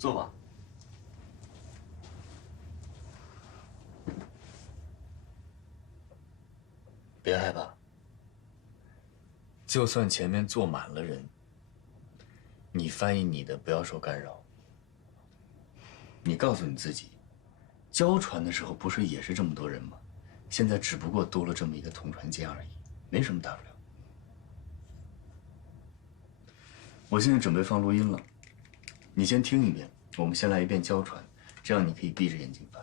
坐吧。别害怕，就算前面坐满了人，你翻译你的，不要受干扰。你告诉你自己，交船的时候不是也是这么多人吗？现在只不过多了这么一个同船间而已，没什么大不了。我现在准备放录音了，你先听一遍，我们先来一遍交船，这样你可以闭着眼睛翻。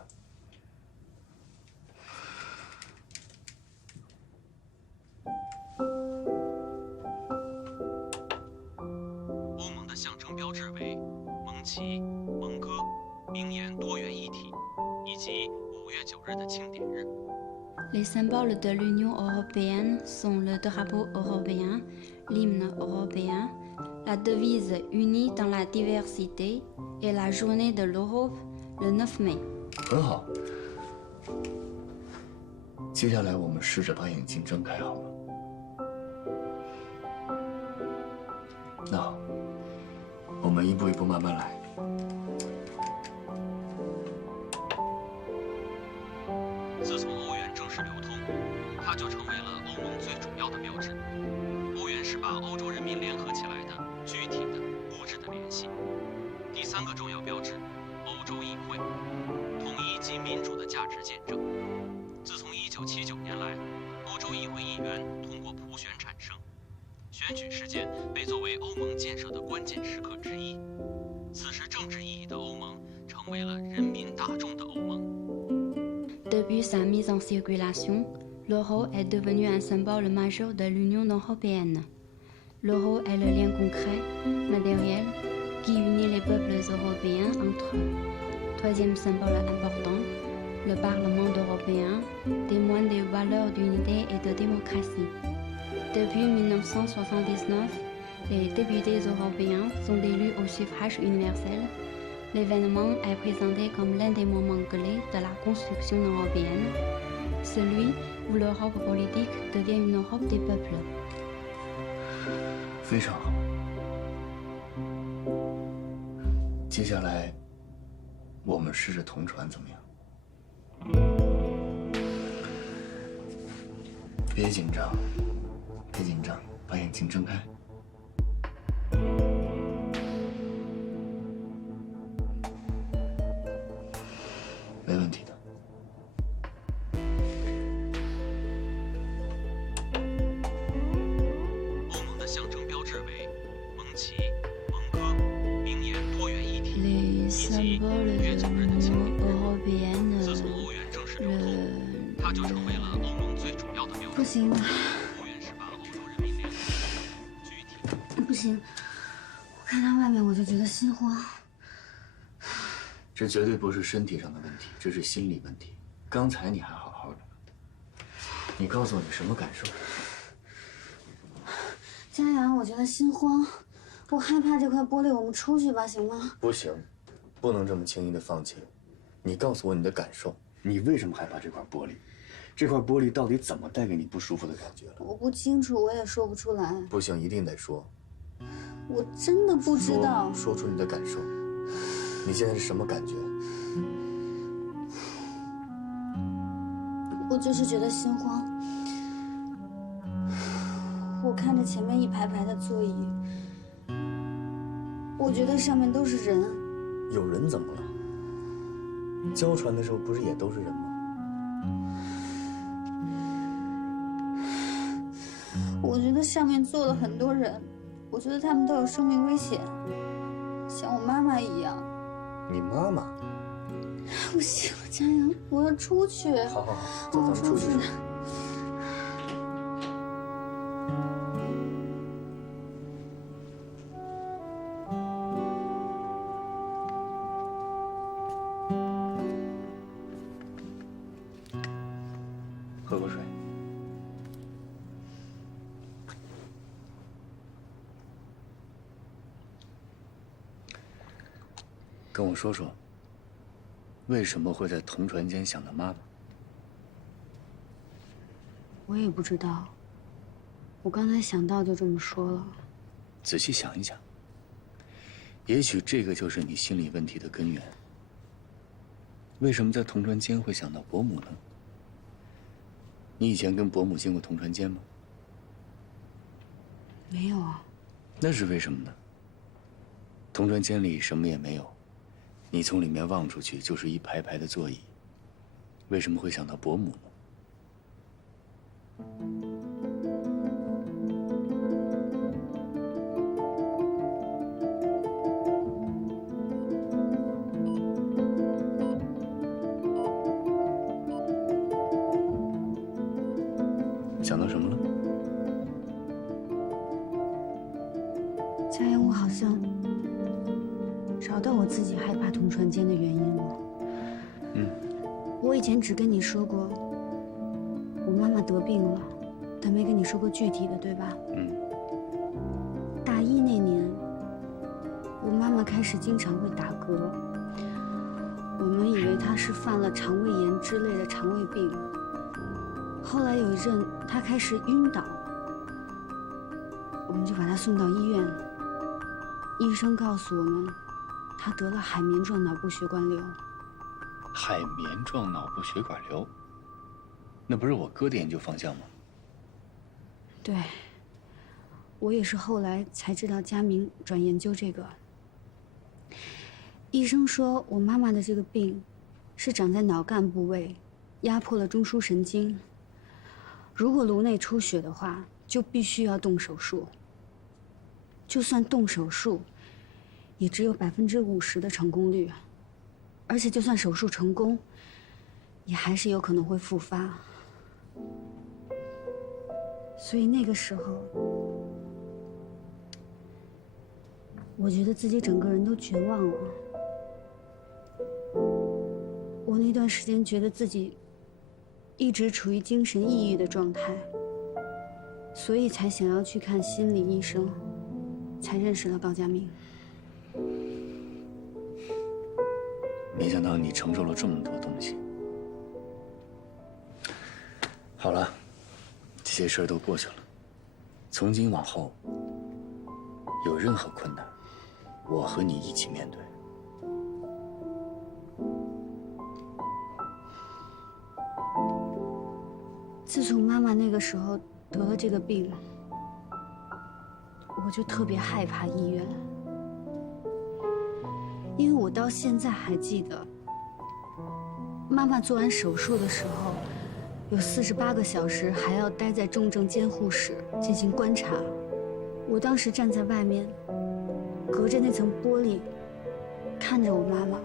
欧盟的象征标志为盟旗、盟歌、名言多元一体，以及5月9日的庆典日。Les symboles de l'Union européenne sont le drapeau européen, l'hymne européen, la devise unie dans la diversité et la journée de l'Europe le 9 mai. 很好。接下来我们试着把眼睛睁开，好吗？那好，我们一步一步慢慢来。自从欧元正式流通，它就成为了欧盟最主要的标志。欧元是把欧洲人民联合起来的具体的、物质的联系。第3个重要标志，欧洲议会，统一及民主的价值见证。自从1979年来，欧洲议会议员通过普选产生，选举事件被作为欧盟建设的关键时刻之一。此时政治意义的欧盟成为了人民大众的欧盟。Depuis sa mise en circulation, l'euro est devenu un symbole majeur de l'Union européenne. L'euro est le lien concret, matériel, qui unit les peuples européens entre eux. Troisième symbole important, le Parlement européen témoigne des valeurs d'unité et de démocratie. Depuis 1979, les députés européens sont élus au suffrage universel. L'événement est présenté comme l'un des moments clés de la construction européenne, celui où l'Europe politique devient une Europe des peuples. 非常好。接下来，我们试着同船怎么样？别紧张，别紧张，把眼睛睁开。没问题的。欧盟的象征标志为盟旗、盟歌、名言多元一体， Les 以及5 symboles 月 de 9日的庆典 l'Union 日。 européenne, 自从欧元正式流通，它就成为了欧盟最主要的标志。不行，欧元是把欧洲人民联合起来的具体的。不行，我看到外面我就觉得心慌。这绝对不是身体上的问题，这是心理问题。刚才你还好好的呢，你告诉我你什么感受？佳阳，我觉得心慌，我害怕这块玻璃，我们出去吧，行吗？不行，不能这么轻易的放弃。你告诉我你的感受，你为什么害怕这块玻璃？这块玻璃到底怎么带给你不舒服的感觉了？我不清楚，我也说不出来。不行，一定得说。我真的不知道。说出你的感受。你现在是什么感觉？我就是觉得心慌。我看着前面一排排的座椅，我觉得上面都是人。有人怎么了？交船的时候不是也都是人吗？我觉得上面坐了很多人，我觉得他们都有生命危险，像我妈妈一样。你妈妈？不行了，佳阳，我要出去。好好好，走，咱们出去说。喝口水。跟我说说，为什么会在同船间想到妈妈？我也不知道，我刚才想到就这么说了。仔细想一想，也许这个就是你心理问题的根源。为什么在同船间会想到伯母呢？你以前跟伯母进过同船间吗？没有啊。那是为什么呢？同船间里什么也没有，你从里面望出去就是一排排的座椅，为什么会想到伯母呢？想到什么了？佳言，我好像找到我自己害怕同船间的原因了。我以前只跟你说过，我妈妈得病了，但没跟你说过具体的，对吧？大一那年，我妈妈开始经常会打嗝，我们以为她是犯了肠胃炎之类的肠胃病。后来有一阵，她开始晕倒，我们就把她送到医院。医生告诉我们，她得了海绵状脑部血管瘤。海绵状脑部血管瘤，那不是我哥的研究方向吗？对，我也是后来才知道佳明转研究这个。医生说我妈妈的这个病是长在脑干部位，压迫了中枢神经。如果颅内出血的话，就必须要动手术。就算动手术，也只有50%的成功率。而且就算手术成功，也还是有可能会复发。所以那个时候，我觉得自己整个人都绝望了。我那段时间觉得自己一直处于精神抑郁的状态，所以才想要去看心理医生，才认识了高佳明。没想到你承受了这么多东西。好了，这些事儿都过去了。从今往后，有任何困难，我和你一起面对。自从妈妈那个时候得了这个病，我就特别害怕医院。因为我到现在还记得，妈妈做完手术的时候，有48个小时还要待在重症监护室进行观察。我当时站在外面，隔着那层玻璃，看着我妈妈，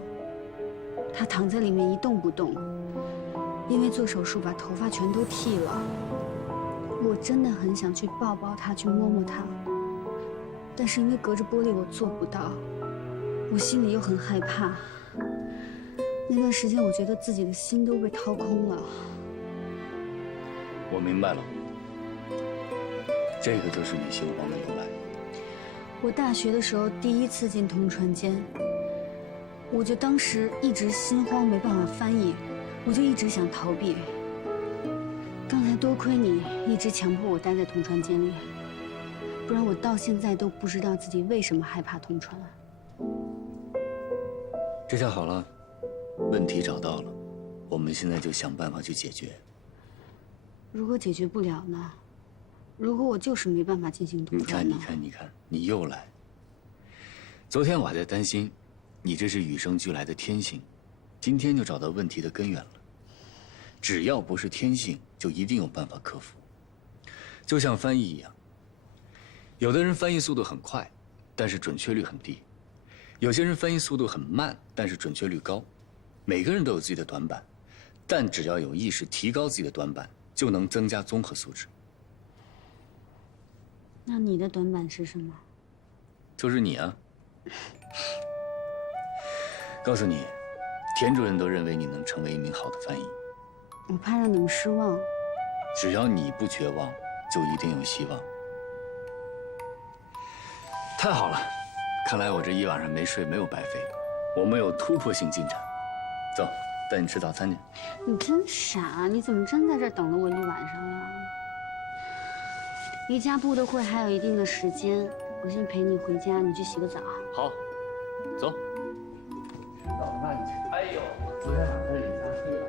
她躺在里面一动不动，因为做手术把头发全都剃了。我真的很想去抱抱她，去摸摸她，但是因为隔着玻璃我做不到。我心里又很害怕，那段时间我觉得自己的心都被掏空了。我明白了，这个就是你姓黄的由来。我大学的时候第一次进同船间，我就当时一直心慌，没办法翻译，我就一直想逃避。刚才多亏你一直强迫我待在同船间里，不然我到现在都不知道自己为什么害怕同船。这下好了，问题找到了，我们现在就想办法去解决。如果解决不了呢？如果我就是没办法进行同船呢？你看，你又来。昨天我还在担心，你这是与生俱来的天性，今天就找到问题的根源了。只要不是天性，就一定有办法克服。就像翻译一样，有的人翻译速度很快，但是准确率很低。有些人翻译速度很慢，但是准确率高。每个人都有自己的短板，但只要有意识提高自己的短板，就能增加综合素质。那你的短板是什么？就是你啊！告诉你，田主任都认为你能成为一名好的翻译。我怕让你们失望。只要你不绝望，就一定有希望。太好了！看来我这一晚上没睡没有白费，我们有突破性进展。走，带你吃早餐去。你真傻，你怎么真在这儿等了我一晚上啊？离家部的会还有一定的时间，我先陪你回家，你去洗个澡。好，走。老慢去。哎呦，昨天晚上李佳黑了。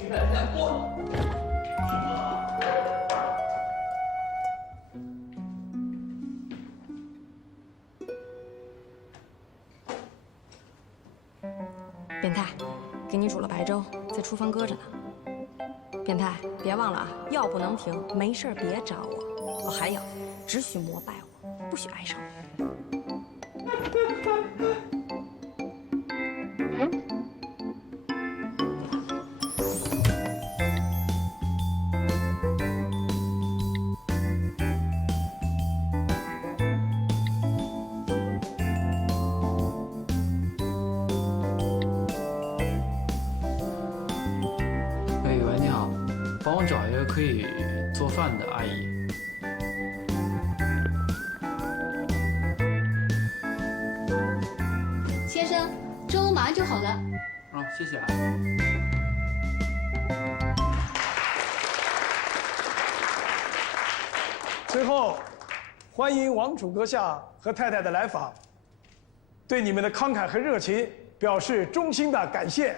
你看人家过。变态，给你煮了白粥，在厨房搁着呢。变态，别忘了啊，药不能停，没事别找我。哦，还有，只许膜拜我，不许爱上我。喂，你好，帮我找一个可以做饭的阿姨。先生，粥马上就好了。啊，谢谢啊。最后，欢迎王储阁下和太太的来访，对你们的慷慨和热情表示衷心的感谢。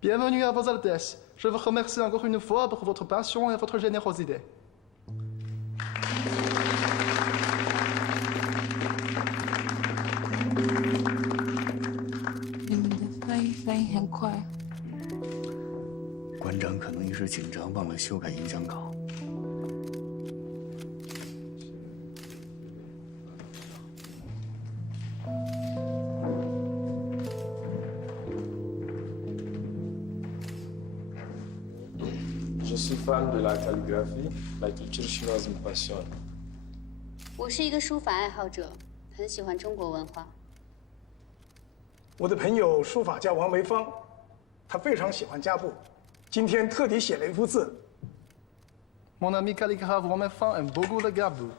Bienvenue à vos Altesses. Je vous remercie encore une fois pour votre passion et votre générosité. 你们的翻译很快。馆长可能一时紧张，忘了修改演讲稿。Je suis fan de la calligraphie. La culture chinoise me passionne. 我是一个书法爱好者，很喜欢中国文化。我的朋友书法家王梅芳，他非常喜欢家布，今天特地写了一幅字。Mon ami calligraphe Wang Meifang aime beaucoup le gabou.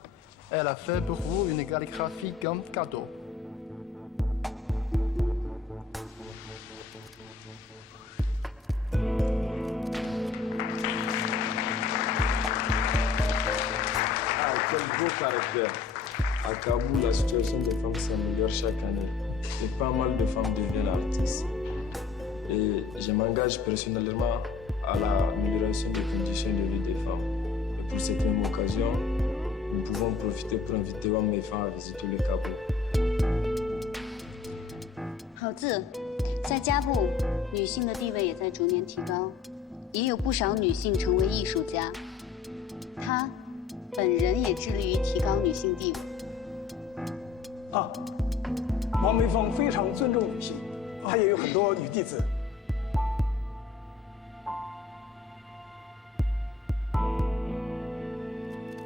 Elle a fait pour vous une calligraphie comme cadeau. 啊，quel beau caractère. À Kaboul, la situation des femmes s'améliore chaque année et pas mal de femmes deviennent artistes. Et je m'engage personnellement à l'amélioration des conditions de vie des femmes. Et pour cette même occasion, nous pouvons profiter pour inviter Wang Meifang à visiter le Kaboul. 好字，在家部，女性的地位也在逐年提高，也有不少女性成为艺术家。她本人也致力于提高女性地位。啊，王梅芳非常尊重女性，她也有很多女弟子。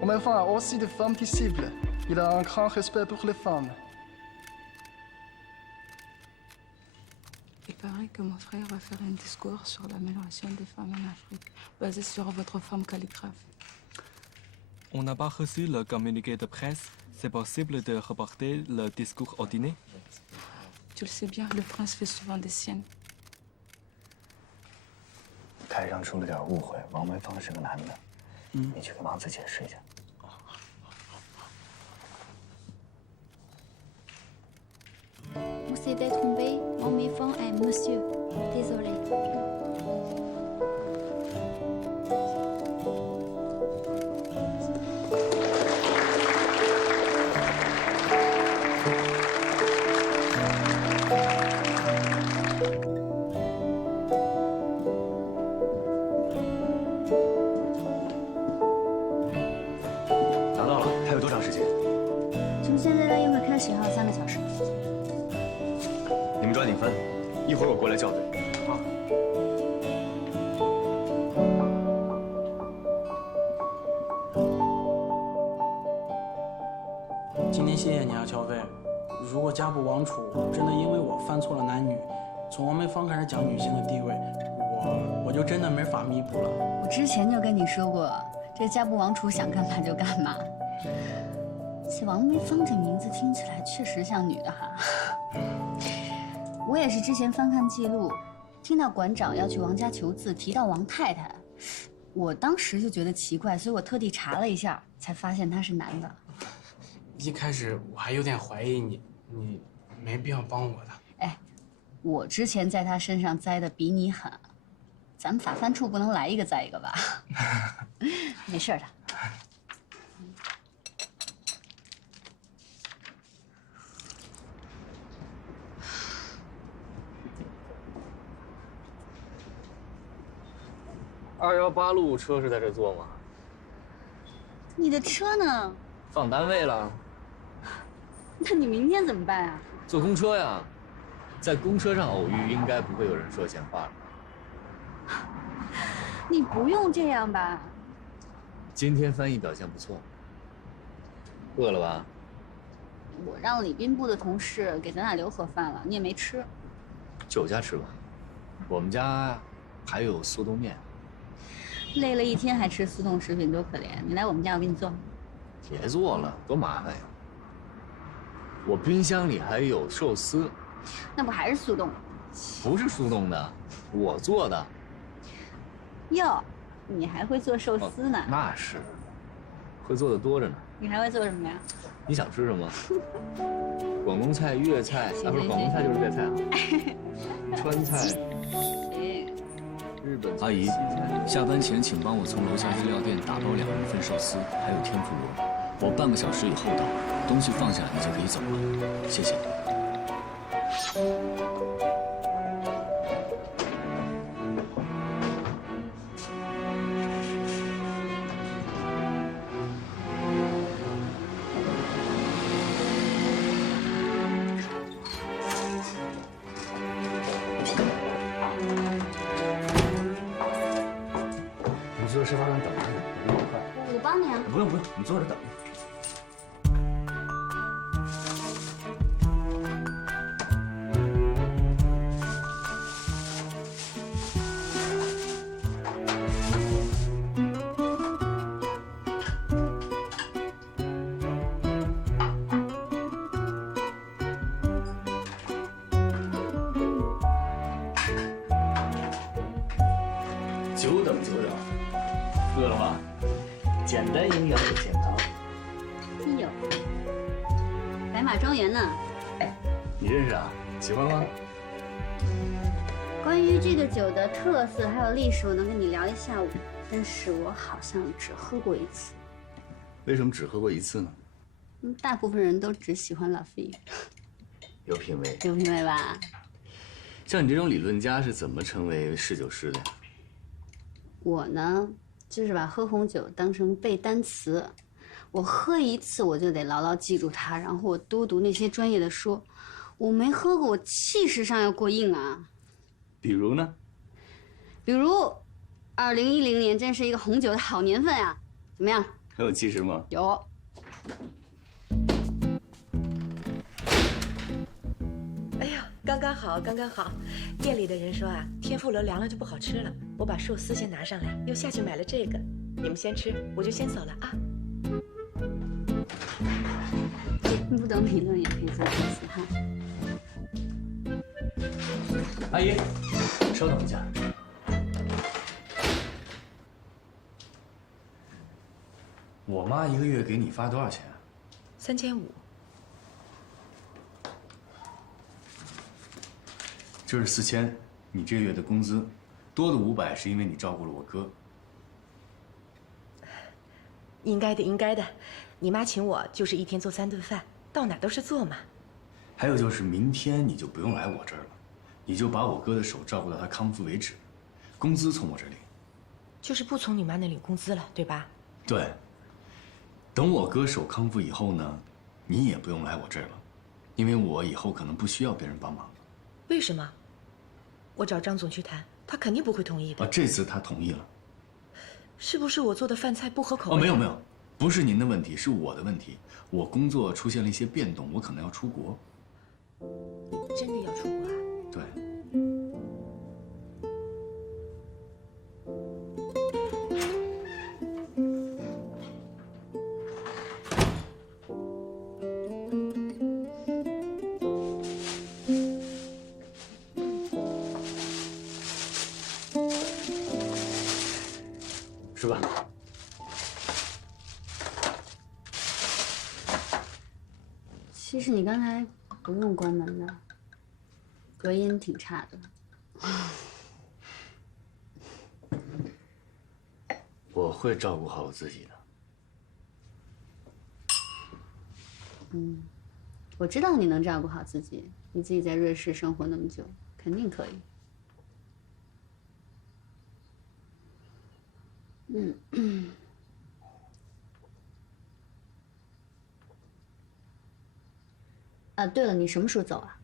Wang Meifang a aussi des femmes disciples. Il a un grand respect pour les femmes. Il paraît que mon frère va faire un discours sur l'amélioration des femmes en Afrique, basé sur votre femme calligraphe. On n'a pas reçu le communiqué de presse. C'est possible de reporter le discours au dîner? Tu le sais bien, le prince fait souvent des siennes. 台上出了点误会，王梅芳是个男的，你去跟王子解释一下。Vous s'était trompé, Wang Meifang est monsieur. Désolé. 拿到了，还有多长时间？从现在到宴会开始还有3个小时。你们抓紧翻，一会儿我过来校对。好。今天谢谢你啊，乔飞。如果家部王储真的因为我犯错了男女，从王梅芳开始讲女性的地位，我就真的没法弥补了。我之前就跟你说过，这家部王储想干嘛就干嘛。这王梅芳这名字听起来确实像女的哈。我也是之前翻看记录，听到馆长要去王家求字，提到王太太，我当时就觉得奇怪，所以我特地查了一下，才发现他是男的。一开始我还有点怀疑你，你没必要帮我的。哎，我之前在他身上栽的比你狠，咱们法犯处不能来一个栽一个吧？没事的。218路车是在这坐吗？你的车呢？放单位了。那你明天怎么办啊？坐公车呀，在公车上偶遇，应该不会有人说闲话了。你不用这样吧？今天翻译表现不错。饿了吧？我让礼宾部的同事给咱俩留盒饭了，你也没吃。去我家吃吧，我们家还有速冻面。累了一天还吃速冻食品，多可怜！你来我们家，我给你做。别做了，多麻烦呀！我冰箱里还有寿司。那不还是速冻？不是速冻的，我做的。哟，你还会做寿司呢？那是，会做的多着呢。你还会做什么呀？你想吃什么？广东菜、粤菜，啊，不是广东菜就是粤菜啊。川菜。行。日本阿姨，下班前请帮我从楼下日料店打包2人份寿司，还有天妇罗。我半个小时以后到，东西放下你就可以走了。谢谢。你坐沙发上等着，我给你快。我帮你啊。不用，你坐着等。久等久等，饿了吗？简单营养有健康。哎呦，白马庄园呢？你认识啊？喜欢吗？关于这个酒的特色还有历史，我能跟你聊一下午，但是我好像只喝过一次。为什么只喝过一次呢？大部分人都只喜欢拉菲。有品位，有品位吧？像你这种理论家是怎么成为侍酒师的呀？我呢，就是把喝红酒当成背单词，我喝一次我就得牢牢记住它，然后我多读那些专业的书。我没喝过，我气势上要过硬啊。比如呢？比如，2010年真是一个红酒的好年份啊！怎么样？很有气势吗？有。哎呀，刚刚好，刚刚好。店里的人说啊，天妇罗凉了就不好吃了。我把寿司先拿上来，又下去买了这个。你们先吃，我就先走了啊。不懂理论也可以做寿司哈。阿姨，稍等一下。我妈一个月给你发多少钱啊？3500。这是4000，你这个月的工资，多的500是因为你照顾了我哥。应该的，应该的。你妈请我就是一天做3顿饭，到哪都是做嘛。还有就是明天你就不用来我这儿了，你就把我哥的手照顾到他康复为止，工资从我这里。就是不从你妈那领工资了，对吧？对。等我哥手康复以后呢，你也不用来我这儿了，因为我以后可能不需要别人帮忙。为什么？我找张总去谈，他肯定不会同意的。这次他同意了。是不是我做的饭菜不合口味？没有没有，不是您的问题，是我的问题。我工作出现了一些变动，我可能要出国。你真的要出国啊？对。是吧？其实你刚才不用关门的，隔音挺差的。我会照顾好我自己的。我知道你能照顾好自己，你自己在瑞士生活那么久，肯定可以。啊，对了，你什么时候走啊？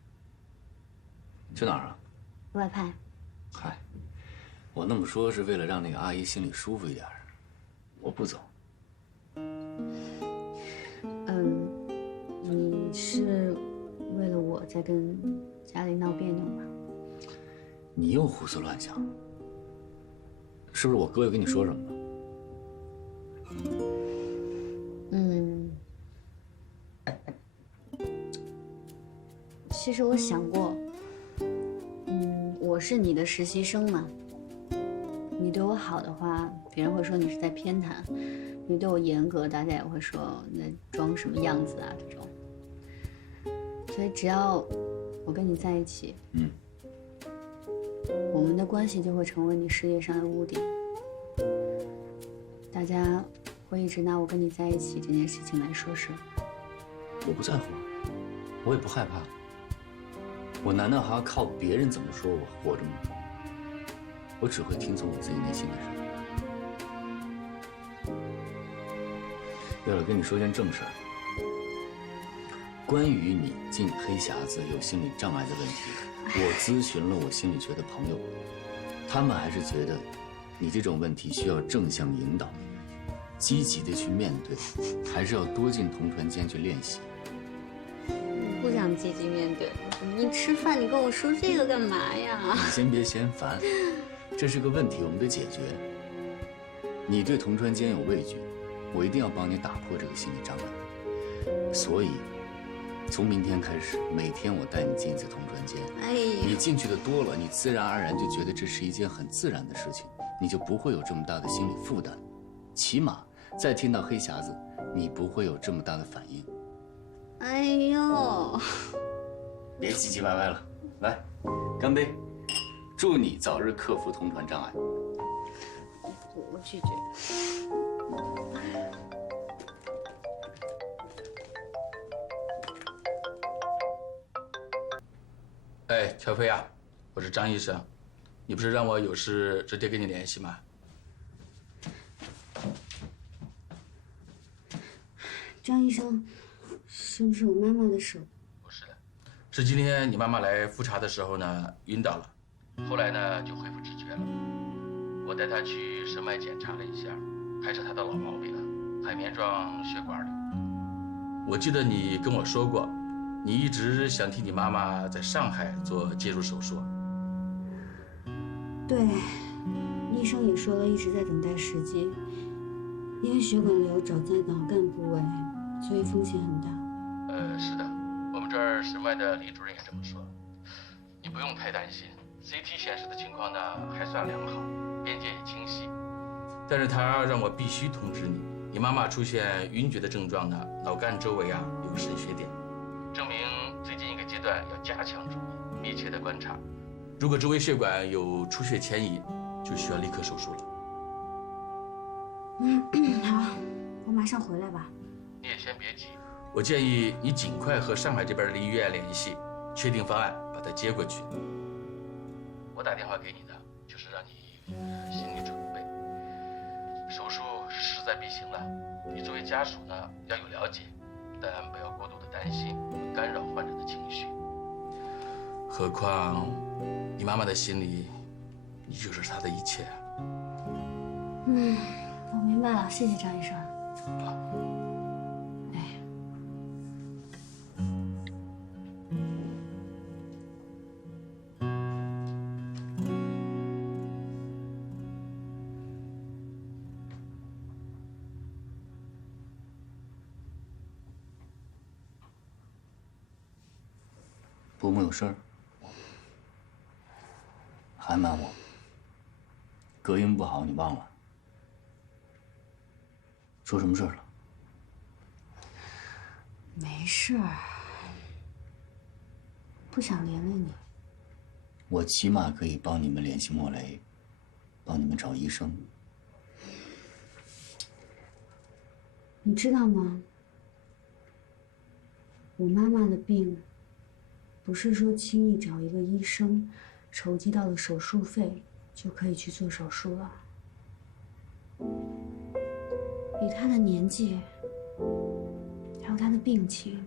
去哪儿啊？外派。嗨，我那么说是为了让那个阿姨心里舒服一点。我不走。你是为了我在跟家里闹别扭吗？你又胡思乱想，是不是我哥又跟你说什么了？其实我想过，我是你的实习生嘛，你对我好的话，别人会说你是在偏袒；你对我严格，大家也会说那装什么样子啊这种。所以只要我跟你在一起，我们的关系就会成为你事业上的屋顶。大家会一直拿我跟你在一起这件事情来说事。我不在乎，我也不害怕。我难道还要靠别人怎么说我活着吗？我只会听从我自己内心的声音。对了，跟你说件正事儿。关于你进黑匣子有心理障碍的问题，我咨询了我心理学的朋友，他们还是觉得你这种问题需要正向引导，积极的去面对，还是要多进同传间去练习。不想积极面对，你吃饭你跟我说这个干嘛呀？你先别嫌烦，这是个问题，我们得解决。你对同传间有畏惧，我一定要帮你打破这个心理障碍。所以，从明天开始，每天我带你进一次同传间。你进去的多了，你自然而然就觉得这是一件很自然的事情，你就不会有这么大的心理负担。起码再听到黑匣子，你不会有这么大的反应。哎呦，别唧唧歪歪了，来，干杯！祝你早日克服同传障碍。我拒绝。哎，乔飞啊，我是张医生，你不是让我有事直接跟你联系吗？张医生，是不是我妈妈的手？不是的，是今天你妈妈来复查的时候呢，晕倒了，后来呢就恢复知觉了。我带她去神脉检查了一下，还是她的老毛病了，海绵状血管瘤。我记得你跟我说过，你一直想替你妈妈在上海做介入手术。对，医生也说了，一直在等待时机，因为血管瘤长在脑干部位。所以风险很大。是的，我们这儿神脉的李主任也这么说。你不用太担心 ，CT 显示的情况呢还算良好，边界也清晰。但是他让我必须通知你，你妈妈出现晕厥的症状呢，脑干周围啊有个渗血点，证明最近一个阶段要加强注意，密切的观察。如果周围血管有出血前移，就需要立刻手术了。好，我马上回来吧。你也先别急，我建议你尽快和上海这边的医院联系，确定方案，把他接过去。我打电话给你的，就是让你心理准备。手术是势在必行了，你作为家属呢要有了解，但不要过度的担心，干扰患者的情绪。何况你妈妈的心里，你就是她的一切。我明白了，谢谢张医生。伯母有事儿，还瞒我？隔音不好，你忘了？出什么事了？没事儿，不想连累你。我起码可以帮你们联系莫雷，帮你们找医生。你知道吗？我妈妈的病，不是说轻易找一个医生，筹集到了手术费就可以去做手术了。以她的年纪，还有她的病情，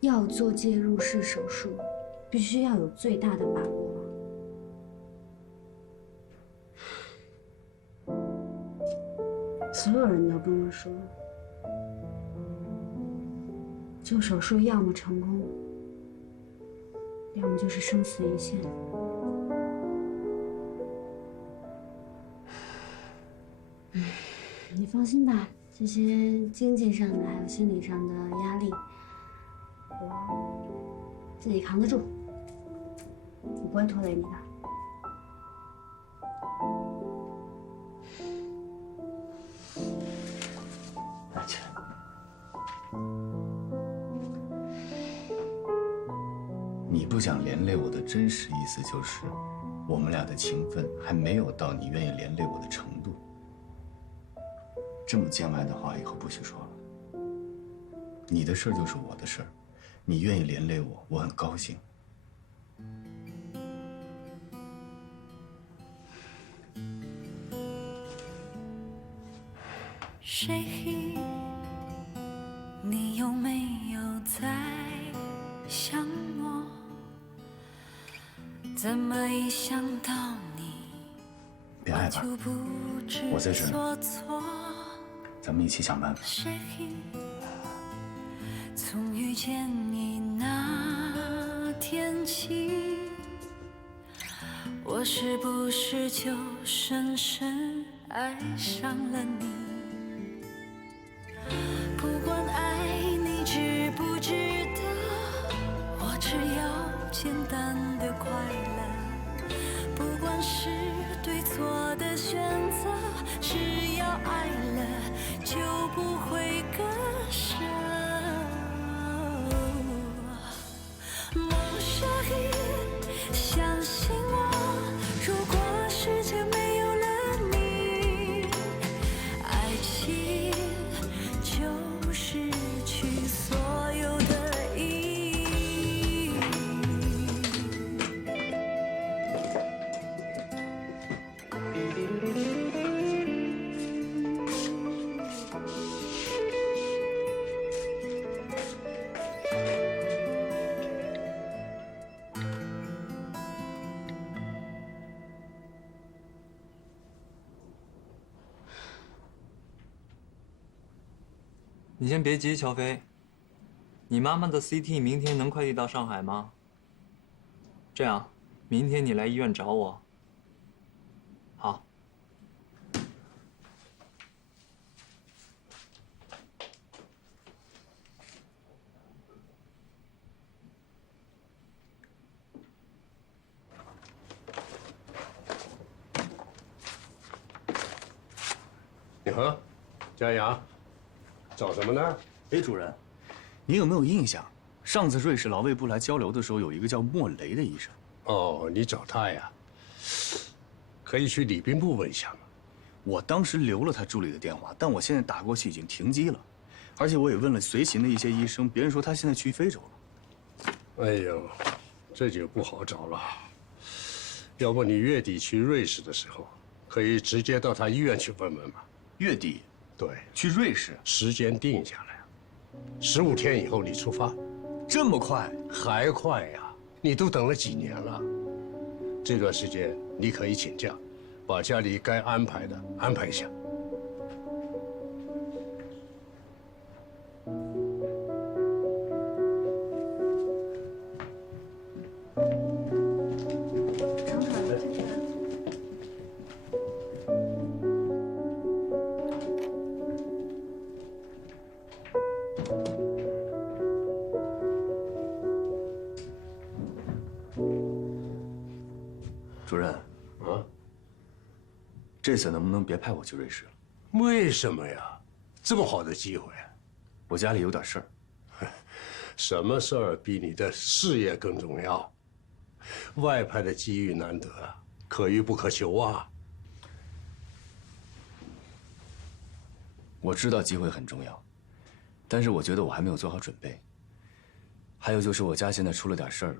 要做介入式手术，必须要有最大的把握。所有人都跟我说，做手术要么成功，要么就是生死一线。你放心吧，这些经济上的还有心理上的压力，我自己扛得住，我不会拖累你的。而且，你不想连累我的真实意思就是，我们俩的情分还没有到你愿意连累我的程度。这么见外的话以后不许说了。你的事儿就是我的事儿，你愿意连累我，我很高兴。谁？你有没有在想我？怎么一想到你，别害怕，我在这儿，咱们一起想办法。谁？从遇见你那天起，我是不是就深深爱上了你？不管爱你知不值得，我只要简单的快乐。不管是对错的选择，只要爱了就不会割舍。Mon chéri，相信我，如果世界没有了你，爱情就失去所有的意义。你先别急，乔飞。你妈妈的 CT 明天能快递到上海吗？这样，明天你来医院找我。好。你好，佳阳。找什么呢？哎，主任，你有没有印象？上次瑞士劳卫部来交流的时候，有一个叫莫雷的医生。哦，你找他呀？可以去礼宾部问一下嘛。我当时留了他助理的电话，但我现在打过去已经停机了，而且我也问了随行的一些医生，别人说他现在去非洲了。哎呦，这就不好找了。要不你月底去瑞士的时候，可以直接到他医院去问问嘛。月底？对，去瑞士，时间定下来，15天以后你出发。这么快？还快呀！你都等了几年了。这段时间你可以请假，把家里该安排的安排一下。主任，这次能不能别派我去瑞士了？为什么呀？这么好的机会，我家里有点事儿。什么事儿比你的事业更重要？外派的机遇难得，可遇不可求啊。我知道机会很重要，但是我觉得我还没有做好准备。还有就是我家现在出了点事儿，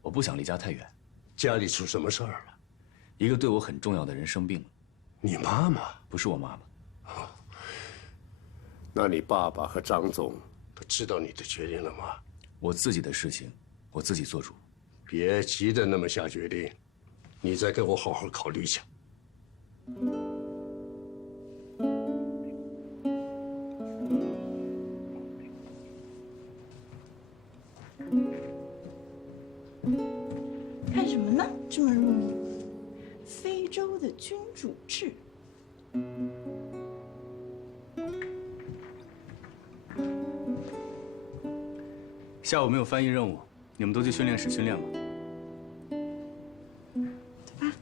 我不想离家太远。家里出什么事儿了？一个对我很重要的人生病了。你妈妈？不是我妈妈。那你爸爸和张总都知道你的决定了吗？我自己的事情，我自己做主。别急着那么下决定，你再给我好好考虑一下。看什么呢？这么入迷？非洲的君主制。下午没有翻译任务，你们都去训练室训练吧。走吧。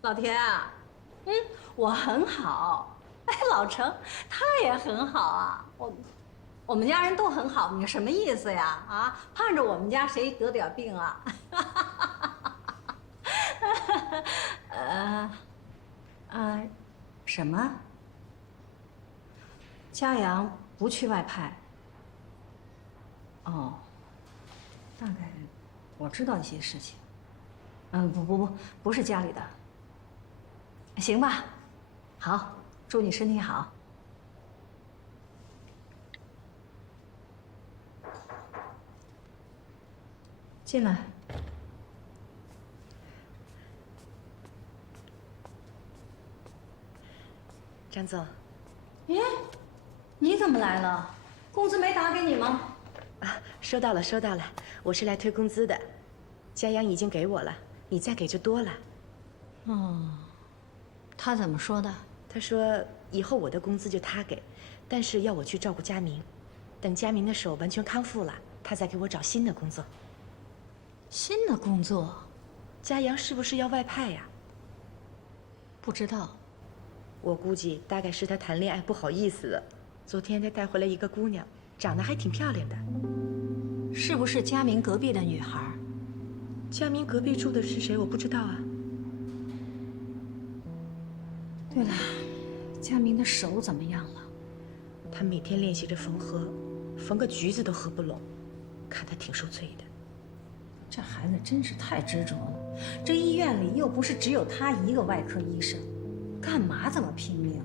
老田啊，我很好，哎，老程他也很好啊，我们家人都很好，你什么意思呀？啊，盼着我们家谁得点病啊？什么？嘉阳不去外派？哦，大概我知道一些事情。不是家里的。行吧，好，祝你身体好。进来。张总，耶，你怎么来了？工资没打给你吗？啊，收到了，收到了。我是来退工资的，嘉阳已经给我了，你再给就多了。哦，他怎么说的？他说以后我的工资就他给，但是要我去照顾佳明，等佳明的手完全康复了，他再给我找新的工作。新的工作？嘉阳是不是要外派呀？不知道。我估计大概是他谈恋爱不好意思了。昨天他带回来一个姑娘，长得还挺漂亮的。是不是佳明隔壁的女孩？佳明隔壁住的是谁？我不知道啊。对了，佳明的手怎么样了？他每天练习着缝合，缝个橘子都合不拢，看他挺受罪的。这孩子真是太执着了。这医院里又不是只有他一个外科医生，干嘛这么拼命？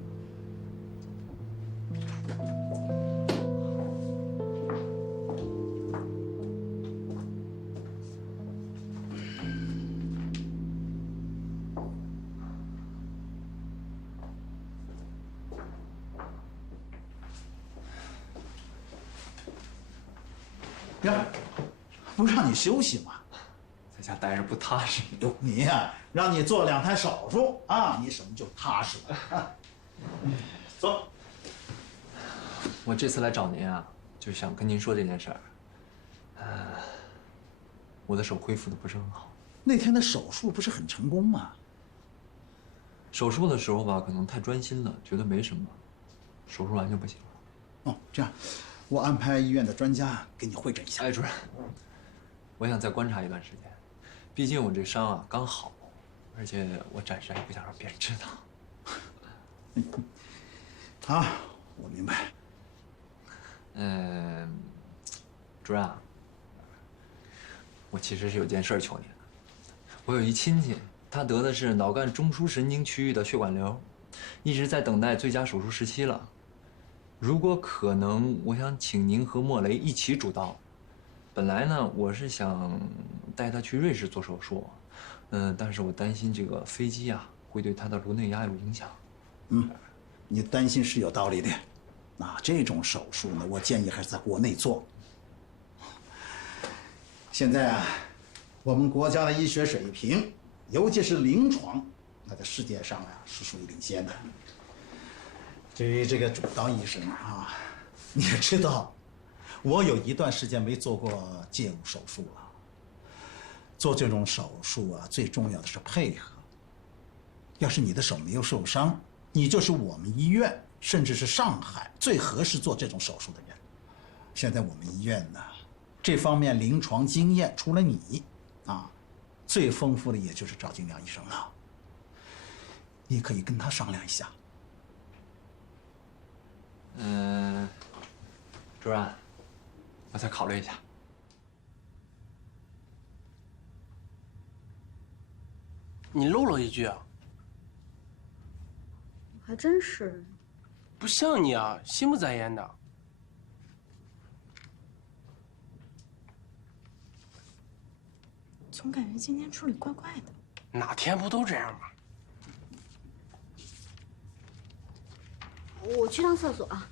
呀，不让你休息吗？在家待着不踏实。哟，你呀，让你做2台手术啊，你什么就踏实了啊？走。我这次来找您啊，就想跟您说这件事儿。我的手恢复的不是很好。那天的手术不是很成功吗？手术的时候吧，可能太专心了，觉得没什么，手术完就不行了。哦，这样，我安排医院的专家给你会诊一下。哎，主任，我想再观察一段时间，毕竟我这伤啊刚好，而且我暂时还不想让别人知道。啊，我明白。主任啊，我其实是有件事求您的。我有一亲戚，他得的是脑干中枢神经区域的血管瘤，一直在等待最佳手术时期了。如果可能，我想请您和莫雷一起主刀。本来呢，我是想带他去瑞士做手术，但是我担心这个飞机啊会对他的颅内压有影响。你担心是有道理的。那这种手术呢，我建议还是在国内做。现在啊，我们国家的医学水平，尤其是临床，那在世界上啊是属于领先的。至于这个主刀医生啊，你也知道，我有一段时间没做过介入手术了。做这种手术啊，最重要的是配合。要是你的手没有受伤，你就是我们医院甚至是上海最合适做这种手术的人。现在我们医院呢，这方面临床经验除了你啊，最丰富的也就是赵金良医生了。你可以跟他商量一下。主任，我再考虑一下。你漏了一句啊！还真是，不像你啊，心不在焉的。总感觉今天处理怪怪的。哪天不都这样吗？我去趟厕所啊。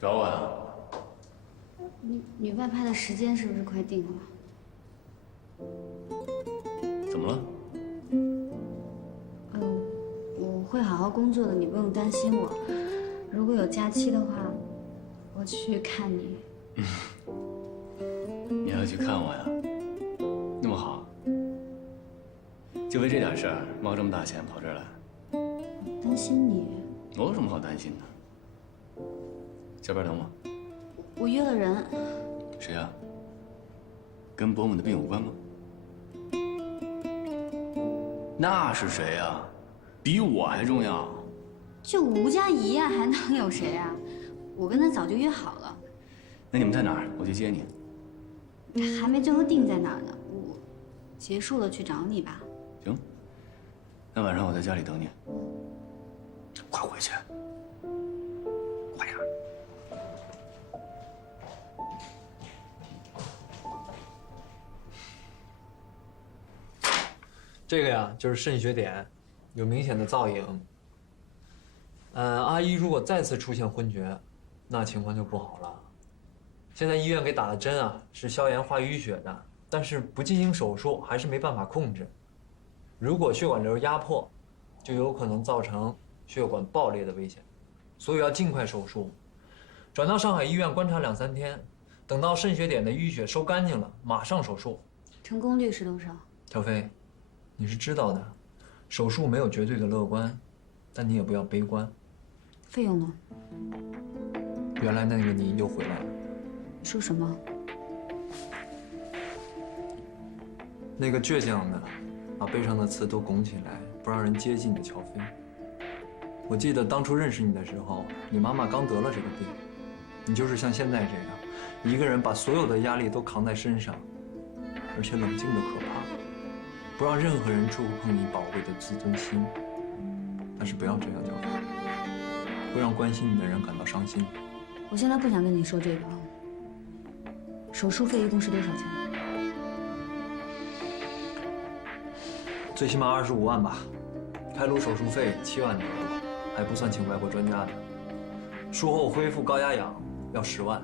找我呀？你外派的时间是不是快定了？怎么了？我会好好工作的，你不用担心我。如果有假期的话，我去看你。你还要去看我呀？那么好，就为这点事儿冒这么大险跑这儿来？担心你。我有什么好担心的？下班等我。我约了人。谁呀？跟伯母的病有关吗？那是谁呀？比我还重要。就吴佳怡呀，还能有谁啊？我跟他早就约好了。那你们在哪儿？我去接你。还没最后定在哪儿呢，我结束了去找你吧。行。那晚上我在家里等你。快回去。快点。这个呀，就是肾血点，有明显的造影。阿姨如果再次出现昏厥，那情况就不好了。现在医院给打的针啊，是消炎化淤血的，但是不进行手术还是没办法控制。如果血管瘤压迫，就有可能造成血管爆裂的危险，所以要尽快手术，转到上海医院观察2、3天，等到肾血点的淤血收干净了，马上手术。成功率是多少？小飞，你是知道的，手术没有绝对的乐观，但你也不要悲观。费用呢？原来那个你又回来了。说什么？那个倔强的，把背上的刺都拱起来，不让人接近的乔飞。我记得当初认识你的时候，你妈妈刚得了这个病，你就是像现在这样，一个人把所有的压力都扛在身上，而且冷静的可怕，不让任何人触碰你宝贵的自尊心。但是不要这样，乔飞，会让关心你的人感到伤心。我现在不想跟你说这个。手术费一共是多少钱？最起码25万吧，开颅手术费7万多，还不算请外国专家的。术后恢复高压氧要10万，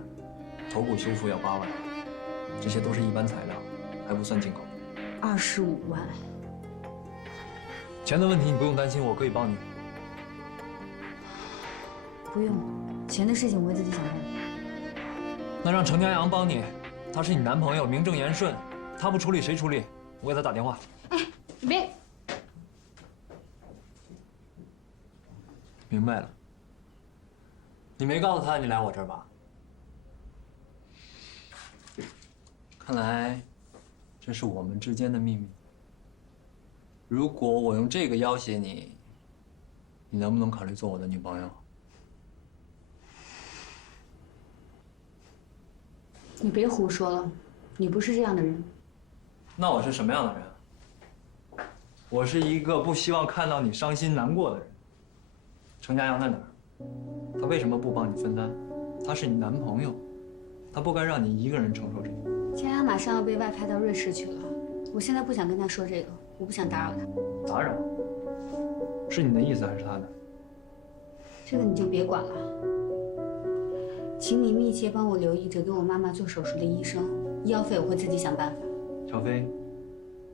头骨修复要8万，这些都是一般材料，还不算进口。25万。钱的问题你不用担心，我可以帮你。不用，钱的事情我会自己想办法。那让程家阳帮你，他是你男朋友，名正言顺，他不处理谁处理？我给他打电话。你别。明白了。你没告诉他你来我这儿吧？看来，这是我们之间的秘密。如果我用这个要挟你，你能不能考虑做我的女朋友？你别胡说了，你不是这样的人。那我是什么样的人？我是一个不希望看到你伤心难过的人。程家阳在哪儿？他为什么不帮你分担？他是你男朋友，他不该让你一个人承受这个。佳阳马上要被外派到瑞士去了，我现在不想跟他说这个，我不想打扰他。打扰？是你的意思还是他的？这个你就别管了。请你密切帮我留意着给我妈妈做手术的医生，医药费我会自己想办法。小飞，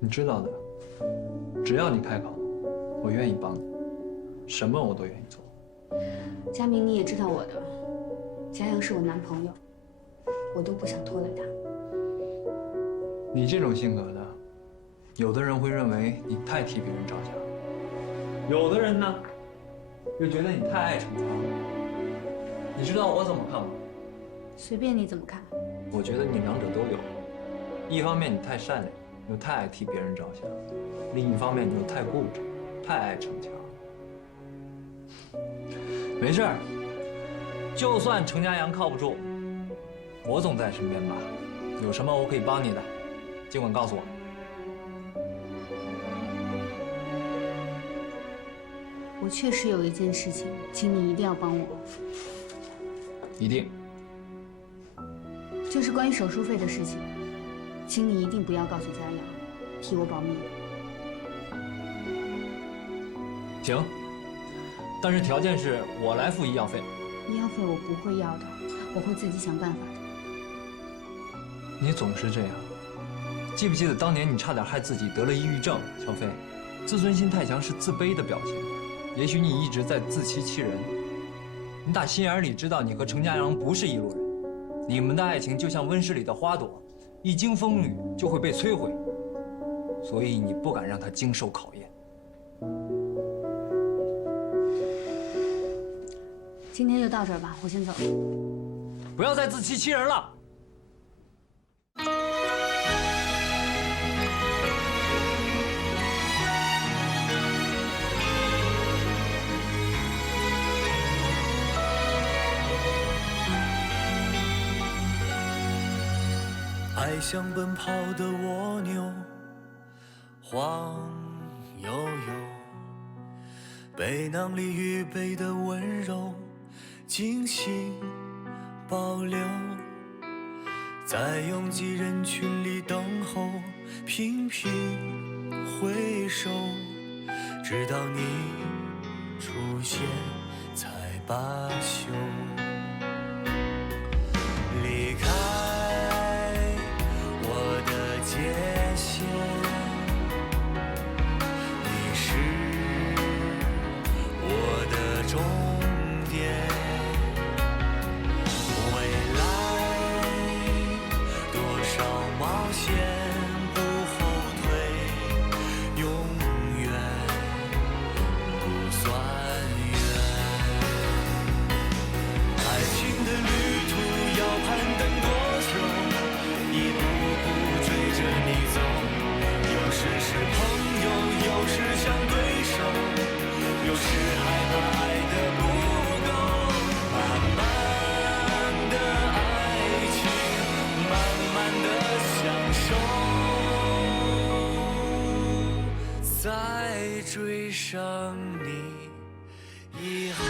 你知道的，只要你开口，我愿意帮你，什么我都愿意做。佳明，你也知道我的，佳阳是我男朋友，我都不想拖累他。你这种性格的，有的人会认为你太替别人着想，有的人呢，又觉得你太爱逞强。你知道我怎么看吗？随便你怎么看。我觉得你两者都有，一方面你太善良，又太爱替别人着想；另一方面你又太固执，太爱逞强。没事儿，就算程家阳靠不住，我总在身边吧。有什么我可以帮你的，尽管告诉我。我确实有一件事情，请你一定要帮我。一定。就是关于手术费的事情，请你一定不要告诉佳阳，替我保密。行，但是条件是我来付医药费。医药费我不会要的，我会自己想办法的。你总是这样，记不记得当年你差点害自己得了抑郁症？小飞，自尊心太强是自卑的表现。也许你一直在自欺欺人。你打心眼里知道你和程家阳不是一路人，你们的爱情就像温室里的花朵，一经风雨就会被摧毁，所以你不敢让它经受考验。今天就到这儿吧，我先走。不要再自欺欺人了。爱像奔跑的蜗牛，晃悠悠，背囊里预备的温柔，精心保留，在拥挤人群里等候，频频回首，直到你出现才罢休。离开界限，你是我的终点。未来多少冒险不后退，永远不算远。爱情的旅途要攀登多久？一步步追着你走，有时是朋友，有时像对手，有时害怕爱的不够。慢慢的爱情，慢慢的享受，在追上你以后。